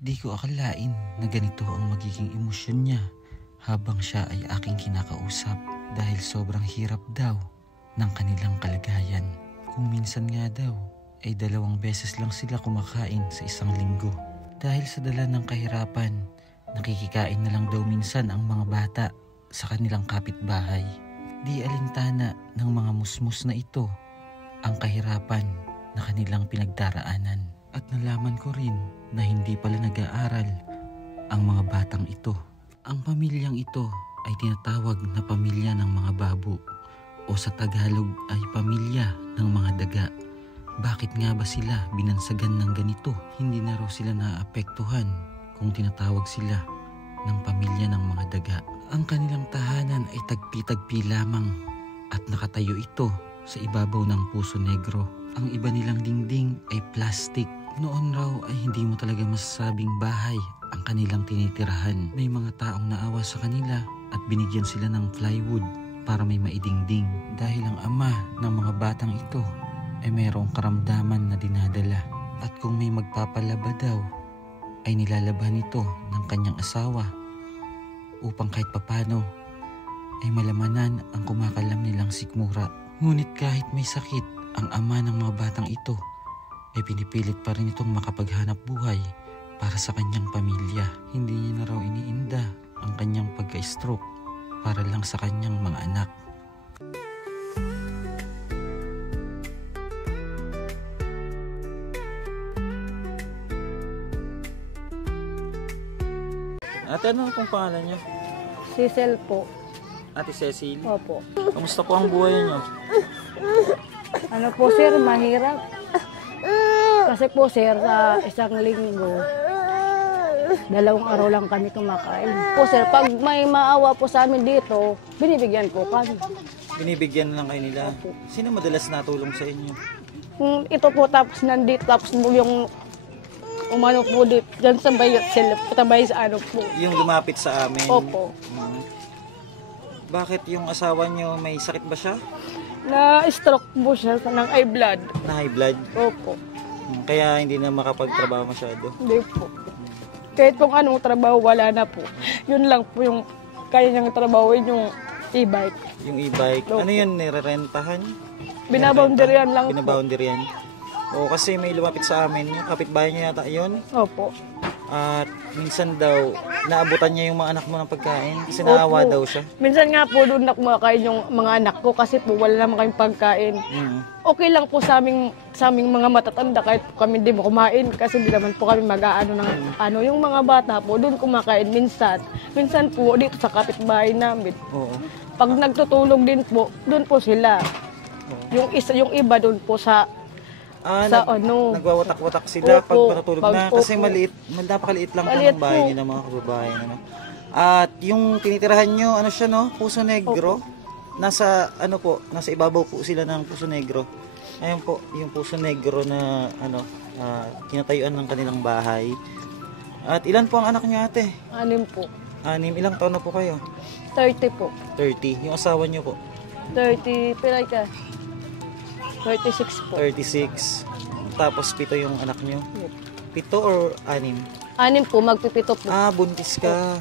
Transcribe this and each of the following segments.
Di ko akalain na ganito ang magiging emosyon niya habang siya ay aking kinakausap dahil sobrang hirap daw ng kanilang kalagayan. Kung minsan nga daw ay 2 beses lang sila kumakain sa isang linggo. Dahil sa dala ng kahirapan, nakikikain na lang daw minsan ang mga bata sa kanilang kapitbahay. Di alintana ng mga musmus na ito ang kahirapan na kanilang pinagdaraanan. At nalaman ko rin na hindi pala nag-aaral ang mga batang ito. Ang pamilyang ito ay tinatawag na pamilya ng mga babo o sa Tagalog ay pamilya ng mga daga. Bakit nga ba sila binansagan ng ganito? Hindi na raw sila naapektuhan kung tinatawag sila ng pamilya ng mga daga. Ang kanilang tahanan ay tagpi-tagpi lamang at nakatayo ito sa ibabaw ng Puso Negro. Ang iba nilang dingding ay plastic. Noon raw ay hindi mo talaga masasabing bahay ang kanilang tinitirahan. May mga taong naawa sa kanila at binigyan sila ng plywood para may maidingding. Dahil ang ama ng mga batang ito ay mayroong karamdaman na dinadala. At kung may magpapalaba daw ay nilalaban ito ng kanyang asawa upang kahit papano ay malamanan ang kumakalam nilang sikmura. Ngunit kahit may sakit ang ama ng mga batang ito ay pinipilit pa rin itong makapaghanap buhay para sa kanyang pamilya. Hindi niya na raw iniinda ang kanyang pagka-stroke para lang sa kanyang mga anak. Ate, ano pong pangalan niyo? Cecil po. Ate Cecil? Opo. Kamusta po ang buhay niyo? Ano po sir, mahirap. Kasi po sir, sa isang linggo, 2 araw lang kami kumakain. Po sir, pag may maawa po sa amin dito, binibigyan po kami. Binibigyan lang kayo nila? Opo. Sino madalas natulong sa inyo? Ito po tapos nandito, tapos yung umano po dito, dyan sa bayot sila, patabay sa ano po. Yung lumapit sa amin? Opo. Bakit yung asawa niyo, may sakit ba siya? Na-stroke po siya ng eye blood. Na high blood? Opo. Kaya hindi na makapagtrabaho masyado? Hindi po. Kahit kung anong trabaho, wala na po. Yun lang po yung kaya niyang trabaho, yung e-bike. Yung e-bike? Opo. Ano yun, nirerentahan? Binaboundaryan lang po. Binaboundaryan? O kasi may lumapit sa amin, yung kapitbahay niya yata yun. Opo. At minsan daw, naabutan niya yung mga anak mo ng pagkain kasi naawa Opo. daw siya. Minsan nga po doon na kumakain yung mga anak ko kasi po wala naman kaming pagkain. Okay lang po sa aming mga matatanda kahit po kami hindi mo kumain kasi hindi naman po kami mag-aano ng ano. Yung mga bata po doon kumakain minsan. Minsan po dito sa kapitbahay namin. Oo. Pag nagtutulog din po, doon po sila. Oo. Yung iba doon po sa nagwawatak-watak sila pag Opo, matutulog na kasi napakaliit lang po ng bahay niyo ng mga kababayan. Ano? At yung tinitirahan nyo, ano siya no? Puso Negro. Opo. Nasa ibabaw po sila ng Puso Negro. Ayun po, yung Puso Negro na kinatayuan ng kanilang bahay. At ilan po ang anak niyo ate? 6 po. 6. Ilang taon na po kayo? 30 po. 30. Yung asawa niyo po? 30, pilay ka. 36 po. 36. Tapos 7 yung anak niyo? 7 or 6? 6 po, magpipito po. Buntis ka.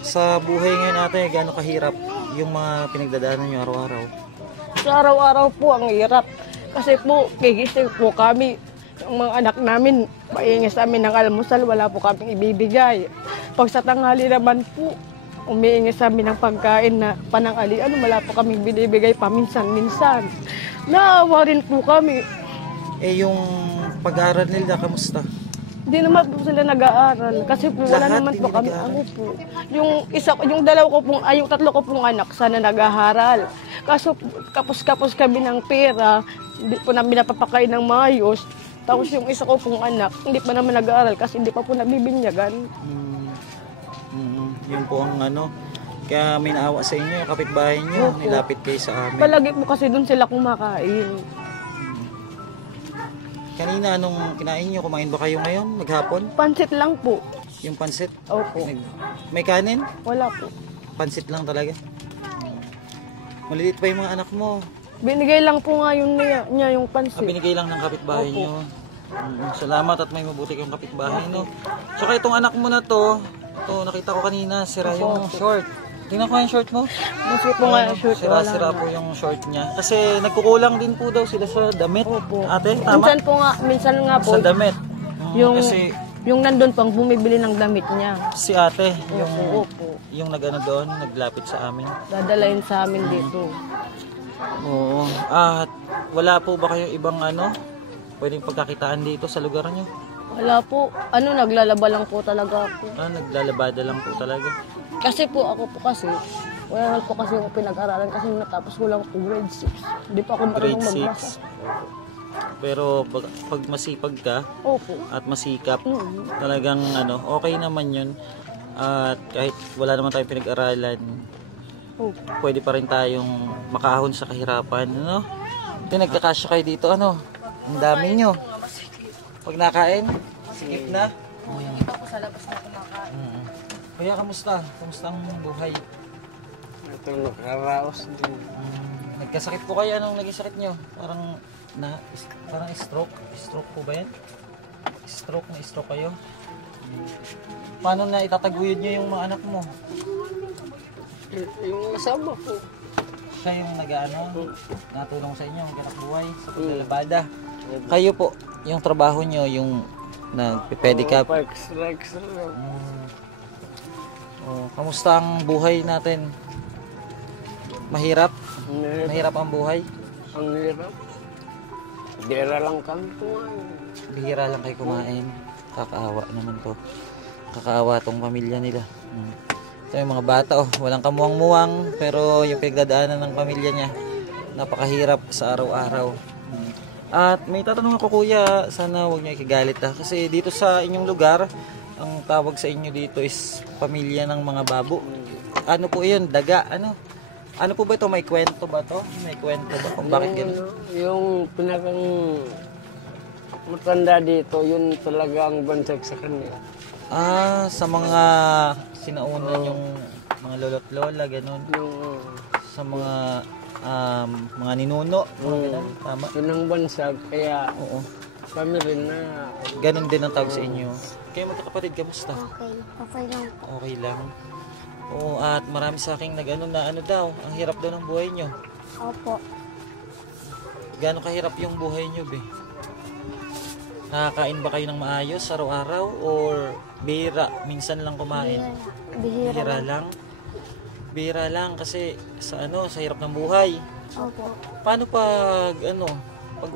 Sa buhay ngayon natin, gaano kahirap yung mga pinagdadaanan nyo araw-araw? Sa araw-araw po, ang hirap. Kasi po, gigising po kami. Yung mga anak namin, maingay sa amin ng almusal, wala po kaming ibibigay. Pag sa tanghali naman po, umiingay sa amin ng pagkain na pananghalian, wala po kaming binibigay paminsan-minsan. Naawa rin po kami. Yung pag-aaral nila, kamusta? Hindi naman po sila nag-aaral kasi po wala Lahat naman po hindi kami nag-aaral? po. Yung 3 ko pong anak sana nag-aaral. Kaso kapos-kapos kami ng pera, hindi po namin napapakain ng maayos. Tapos yung isa ko pong anak, hindi pa naman nag-aaral kasi hindi pa po nabibinyagan. Yun po ang kaya may naawa sa inyo, kapitbahay nyo, Opo. nilapit kayo sa amin. Palagi po kasi doon sila kumakain. Kanina, anong kinain nyo? Kumain ba kayo ngayon, maghapon? Pansit lang po. Yung pansit? Opo. May kanin? Wala po. Pansit lang talaga. Maliliit pa yung mga anak mo. Binigay lang po nga yun niya yung pansit. Binigay lang ng kapitbahay Opo. nyo. Salamat at may mabuti kang kapitbahay, no? Tsaka itong anak mo na to, ito nakita ko kanina, sira yung short. Tingnan ko yung short mo. Kasi po nga yung short. Sira po yung short niya. Kasi nagkukulang din po daw sila sa damit. Opo. Ate, tama? Minsan nga po, Sa damit. Kasi yung nandun pang bumibili ng damit niya. si ate, Opo. yung nag-ano doon, naglapit sa amin. Dadalayin sa amin dito. Oo. At wala po ba kayong ibang pwedeng pagkakitaan dito sa lugar nyo? Wala po. Naglalaba lang po talaga ako. Naglalabada lang po talaga. Kasi po, ako po kasi, wala naman po kasi yung pinag-aralan kasi natapos ko lang po grade 6. Hindi pa ako Grade marunong magbasa. 6. Pero pag masipag ka Opo. at masikap, talagang okay naman yun. At kahit wala naman tayong pinag-aralan, Opo. pwede pa rin tayong makahon sa kahirapan, ano? Nagkakasya kayo dito, ang dami nyo. Pag nakain, sikip na. Hindi pa po sa labas na kumakain. Kaya kamusta? Kamusta ang buhay? Ito nakaraos din. Nagkasakit po kayo, anong naging sakit nyo? Parang stroke? Stroke po ba yan? Stroke kayo? Paano na itataguyod nyo yung mga anak mo? Yung asawa ko. Siya yung natulong sa inyo, maghanap buhay sa paglalabada. Kayo po, yung trabaho nyo, yung nagpe-pedicab. Extra. Kamusta ang buhay natin? Mahirap? Mahirap ang buhay? Ang hirap. Bira lang kami kumain. Bihira lang kayo kumain. Kakaawa naman to. Kakaawa tong pamilya nila. Ito yung mga bata, walang kamuwang-muwang, pero yung pinagdadaanan ng pamilya niya, napakahirap sa araw-araw. At may tatanong ako, kuya, sana huwag niyo ikagalit kasi dito sa inyong lugar, ang tawag sa inyo dito is pamilya ng mga babo. Ano po yun? Daga? Ano po ba ito? May kwento ba to? May kwento ba kung bakit ganun? Yung pinakang matanda dito, yun talagang bansag sa kanila. Sa mga sinauna yung mga lolo't lola, ganun. Sa mga ninuno, ganun. Tama? Yun ang bansag, kaya kami rin na. Ganun din ang tawag sa inyo. Kayo magkakapatid, kamusta? Okay lang po. Okay lang. At marami sa akin na daw, ang hirap daw ng buhay nyo. Opo. Gaano kahirap yung buhay nyo, be? Nakakain ba kayo ng maayos araw-araw or bihira? Minsan lang kumain? Bihira lang. Bihira lang kasi sa hirap ng buhay. Opo. Paano pag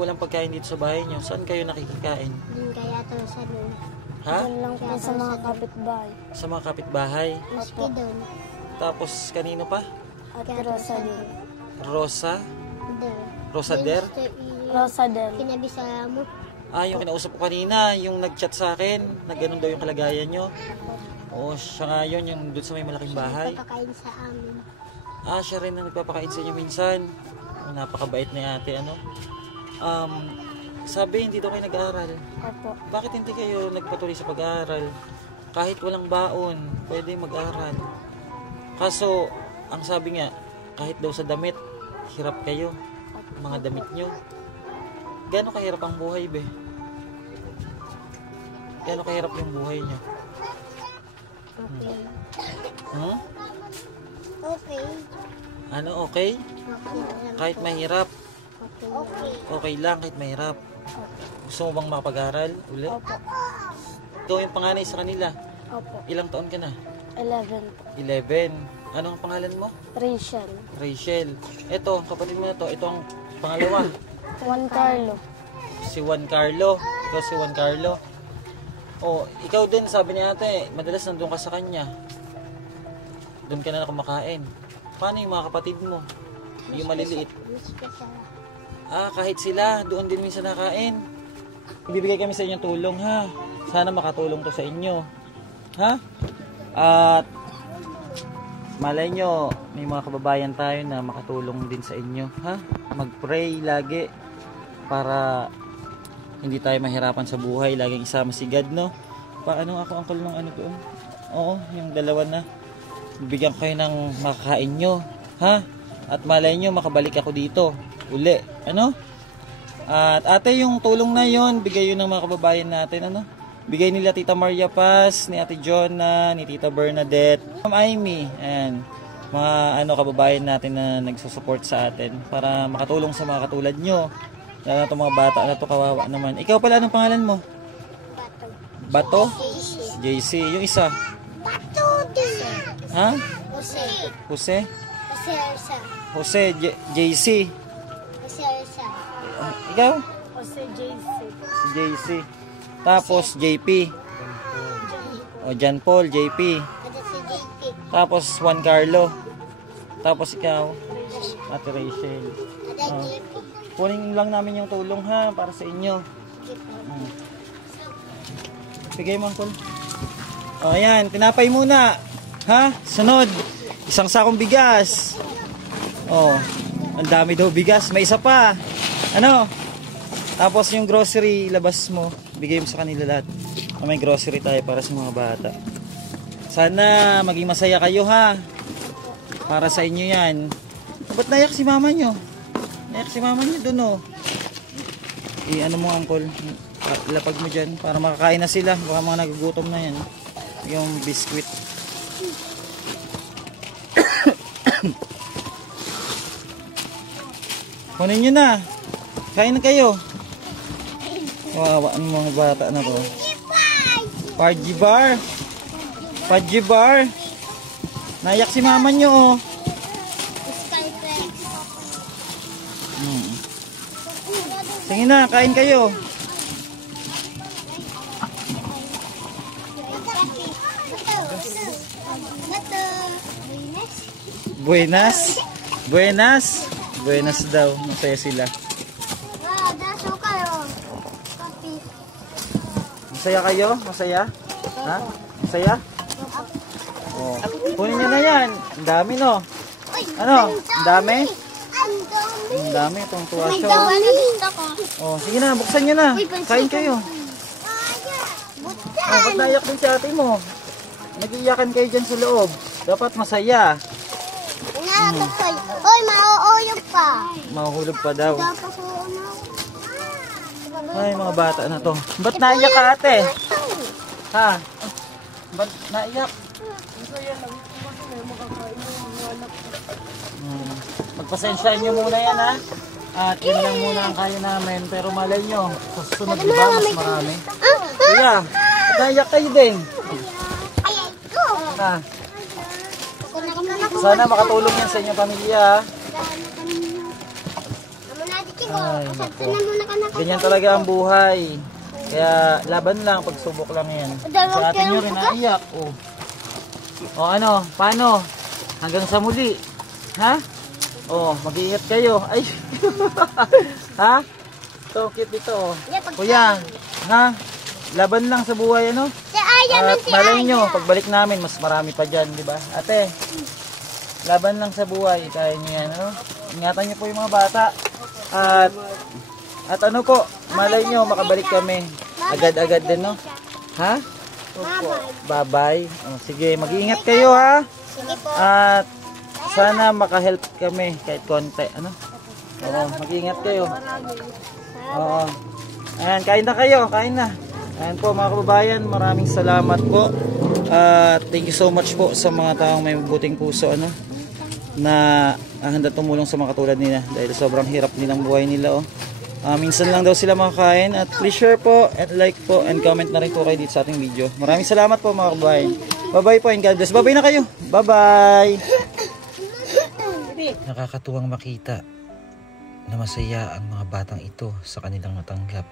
walang pagkain dito sa bahay nyo? Saan kayo nakikikain? Kaya to sa doon. Ha? Doon lang po sa mga kapitbahay. Sa mga kapitbahay? Maski doon. Tapos kanino pa? At Rosa din. Rosa? Doon. Rosader? Rosa din. Kinabisa mo. Yung kinausap ko kanina, yung nag-chat sa akin, na ganun daw yung kalagayan nyo. Siya nga yun, yung doon sa may malaking bahay. Papakain sa amin. Siya rin na nagpapakain sa inyo minsan. Napakabait na ate, sabi, hindi daw kayo nag-aaral. Opo. Bakit hindi kayo nagpatuloy sa pag-aaral? Kahit walang baon, pwede mag-aaral. Kaso, ang sabi nga, kahit daw sa damit, hirap kayo. Mga damit nyo. Gaano kahirap ang buhay, be? Gaano kahirap yung buhay nyo? Okay. Okay? Okay. Kahit mahirap. Okay. Okay lang kahit mahirap. Gusto mo bang makapag-aral uli? Opo. Ikaw yung panganay sa kanila. Opo. Ilang taon ka na? 11 po. 11. Ano ang pangalan mo? Rachel. Rachel. Ito, ang kapatid mo na to. Ito ang pangalawa. Juan Carlo. Si Juan Carlo. Ikaw si Juan Carlo. Ikaw din, sabi ni ate, madalas nandun ka sa kanya. Doon ka na kumakain. Paano yung mga kapatid mo? Yung maliliit. Kahit sila, doon din minsan nakain. Ibibigay kami sa inyo tulong, ha? Sana makatulong to sa inyo. Ha? At malay nyo, may mga kababayan tayo na makatulong din sa inyo, ha? Mag-pray lagi para hindi tayo mahirapan sa buhay. Laging isama si God, no? Paano ako angkol ng doon? Oo, yung dalawa na. Bibigyan ko kayo ng makakain nyo, ha? At malay nyo, makabalik ako dito uli. At ate, yung tulong na yon, bigay yun ng mga kababayan natin, ano? Bigay nila Tita Maria Paz, ni Ate Jonna, ni Tita Bernadette, Ma'am Amy, and mga kababayan natin na nagsusupport sa atin para makatulong sa mga katulad nyo. Lalo na itong mga bata na to, kawawa naman. Ikaw pala, anong pangalan mo? Bato? JC. Yung isa? Ha? Jose? Jose, JC. Ikaw? Jose JC. Si JC. Tapos JP. O John Paul, JP. Tapos Juan Carlo. Tapos ikaw? Ate Rachel. Kunin lang namin yung tulong ha, para sa inyo. Bigay mo, Uncle. O ayan, tinapay muna. Ha? Sunod. Isang sakong bigas. O, ang dami daw bigas. May isa pa. Ano? Tapos yung grocery, labas mo. Bigay mo sa kanila lahat. May grocery tayo para sa mga bata. Sana maging masaya kayo ha. Para sa inyo yan. Ba't naiyak si mama nyo? Naiyak si mama nyo dun o. Ano mo, Uncle? Lapag mo dyan para makakain na sila. Baka mga nagugutom na yan. Yung biskwit. Kunin nyo na. Kain na kayo. Wawa ang mga bata na to. Pudgy bar. Pudgy bar. Naiyak si mama nyo oh. Sige na, kain kayo. Buenas. Buenas. Buenas daw. Masaya sila. Masaya kayo? Masaya? Ha? Masaya? Oh. Kunin nyo na yan. Ang dami no. Ano? Ang dami? Ang dami. Itong tuwa siya. Oh, sige na. Buksan nyo na. Kain kayo. Oh, ba't naiyak din si ate mo? Nag-iiyakan kayo dyan sa loob. Dapat masaya. Oy, mauuyog pa. Mahuhulog pa daw. Ay, mga bata na to. Ba't naiyak ka ate? Ha? Ba't naiyak? Magpasensyahan nyo muna yan ha. At yun lang muna ang kaya namin. Pero malay nyo, sa susunod diba mas marami. Kaya, ba't naiyak kayo din? Ha? Sana makatulong yan sa inyong pamilya ha. Ay, naku. Ganyan talaga ang buhay. Kaya laban lang, pagsubok lang yan. Sa atin nyo rin naiyak. Oh. O ano, paano? Hanggang sa muli. Ha? Oh, mag-iingat kayo. Ay. Ha? Ito, cute dito. Oh. Kuya, ha? Laban lang sa buhay, ano? At malay nyo, pagbalik namin, mas marami pa dyan, di ba? Ate, laban lang sa buhay. Kaya nyo yan, ano? Ingatan nyo po yung mga bata. At ano po, malay nyo, makabalik kami. Agad-agad din, no? Ha? Bye-bye. Oh, sige, mag-iingat kayo, ha? At sana makahelp kami kahit konti, ano? Oo, mag-iingat kayo. Oo. Ayan, kain na kayo, kain na. Ayan po mga kababayan, maraming salamat po. Thank you so much po sa mga taong may mabuting puso, ano? Na handa tumulong sa mga katulad nila dahil sobrang hirap nilang buhay nila oh. Minsan lang daw sila makakain at please share po and like po and comment na rin po kayo dito sa ating video. Maraming salamat po mga kababayan. Bye bye po and God bless. Bye bye na kayo. Bye bye. Nakakatuwang makita na masaya ang mga batang ito sa kanilang natanggap.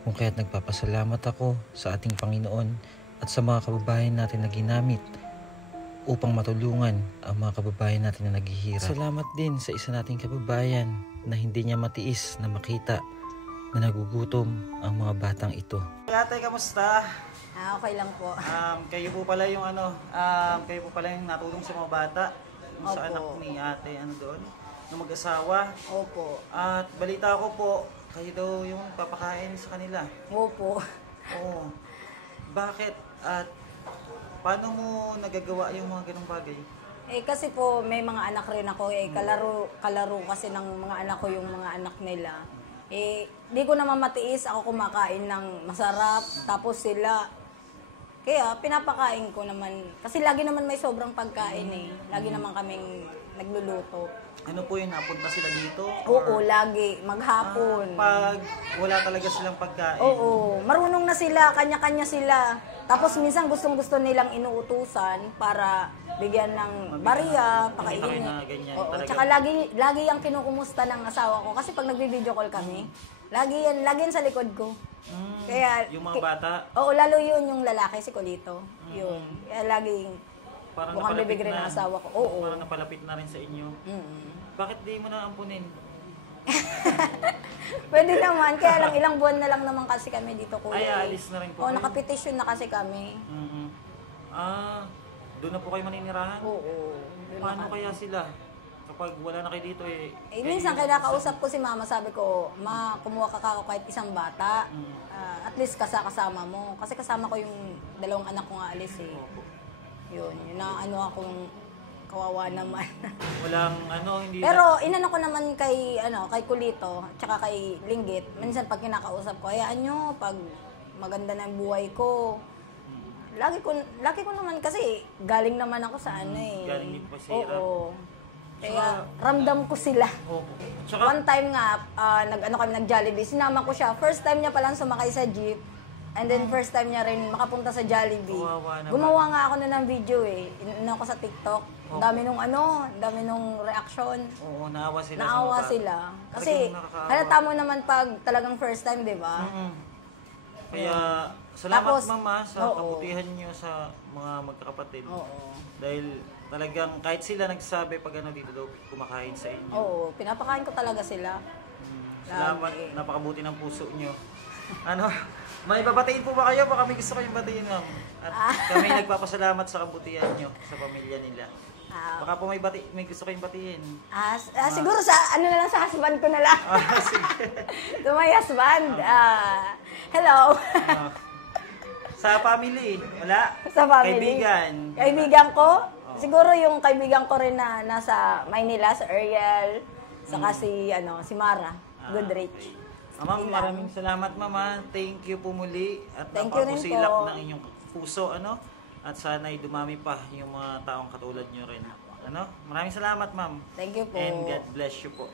Kung kaya't nagpapasalamat ako sa ating Panginoon at sa mga kababayan natin na ginamit upang matulungan ang mga kababayan natin na naghihirap. Salamat din sa isa nating kababayan na hindi niya matiis na makita na nagugutom ang mga batang ito. Ate, kamusta? Okay lang po. Kayo po pala yung kayo po pala yung natulong sa mga bata sa anak ni ate doon, na mag-asawa. Opo. At balita ko po, kayo daw yung papakain sa kanila. Opo. Oo. Bakit? At paano mo nagagawa yung mga ganong bagay? Kasi po may mga anak rin ako. Kalaro kasi ng mga anak ko yung mga anak nila. Di ko naman matiis ako kumakain ng masarap, tapos sila. Kaya pinapakain ko naman. Kasi lagi naman may sobrang pagkain eh. Lagi naman kaming nagluluto. Ano po yun, napunta sila dito? Oo, lagi. Maghapon. Pag wala talaga silang pagkain. Oo, marunong na sila, kanya-kanya sila. Tapos minsan gustong-gusto nilang inuutusan para bigyan ng bariya, pakainin. na ganyan, Oo, talaga. tsaka lagi yung kinukumusta ng asawa ko. Kasi pag nagbi-video call kami, lagi yan sa likod ko. Kaya, Yung mga bata, oo, lalo yun yung lalaki, si Colito. Yun. Kaya laging parang mukhang napalapit bibig rin na. ng asawa ko. Oo. Parang napalapit na rin sa inyo. Bakit di mo na ampunin? Pwede naman, kaya lang ilang buwan na lang naman kasi kami dito, kuya. Ay, aalis na rin po Oo, kayo? nakapetisyon na kasi kami. Doon na po kayo maninirahan? Oo. Paano kaya sila? Kapag wala na kayo dito Minsan kinakausap ko si mama, sabi ko, ma, kumuha ka kahit isang bata. At least kasama mo. Kasi kasama ko yung dalawang anak ko nga alis eh. Yun na ano akong kawawa naman. Walang hindi Pero inano ko naman kay Kulito, tsaka kay Linggit. Minsan pag kinakausap ko, hayaan nyo, pag maganda na yung buhay ko. Lagi ko naman kasi galing naman ako sa galing din po sa hirap. Oo. Kaya ramdam ko sila. Tsaka, One time nga, kami nag-Jollibee, sinama ko siya. First time niya palang sumakay sa jeep. And then first time niya rin makapunta sa Jollibee. Kawawa naman. Gumawa nga ako na ng video eh. Inano ko sa TikTok. Ang dami nung reaction. oo, naawa sila Naawa sa mga bata. sila. Kasi Talagang nakakaawa. halata mo naman pag talagang first time, di ba? Kaya, salamat Tapos, mama sa oo. kabutihan niyo sa mga magkakapatid. Oo. Dahil talagang kahit sila nagsabi pag dito daw kumakain sa inyo. Oo, pinapakain ko talaga sila. Salamat, Lagi. napakabuti ng puso niyo. May babatiin po ba kayo? Baka may gusto kayong batiin, ma'am. At kami nagpapasalamat sa kabutihan niyo sa pamilya nila. Baka po may gusto kayong batiin. Siguro sa na lang sa husband ko na lang. Sige. To my husband. Hello. Sa family, wala? Sa family. Kaibigan. Kaibigan ko? Siguro yung kaibigan ko rin na nasa Maynila, sa Ariel, saka si Mara, Goodrich. Ma'am, maraming salamat, mama. Thank you po muli. At Thank you rin napapusilak po. ng inyong puso, At sana'y dumami pa yung mga taong katulad nyo rin. Maraming salamat, ma'am. Thank you po. And God bless you po.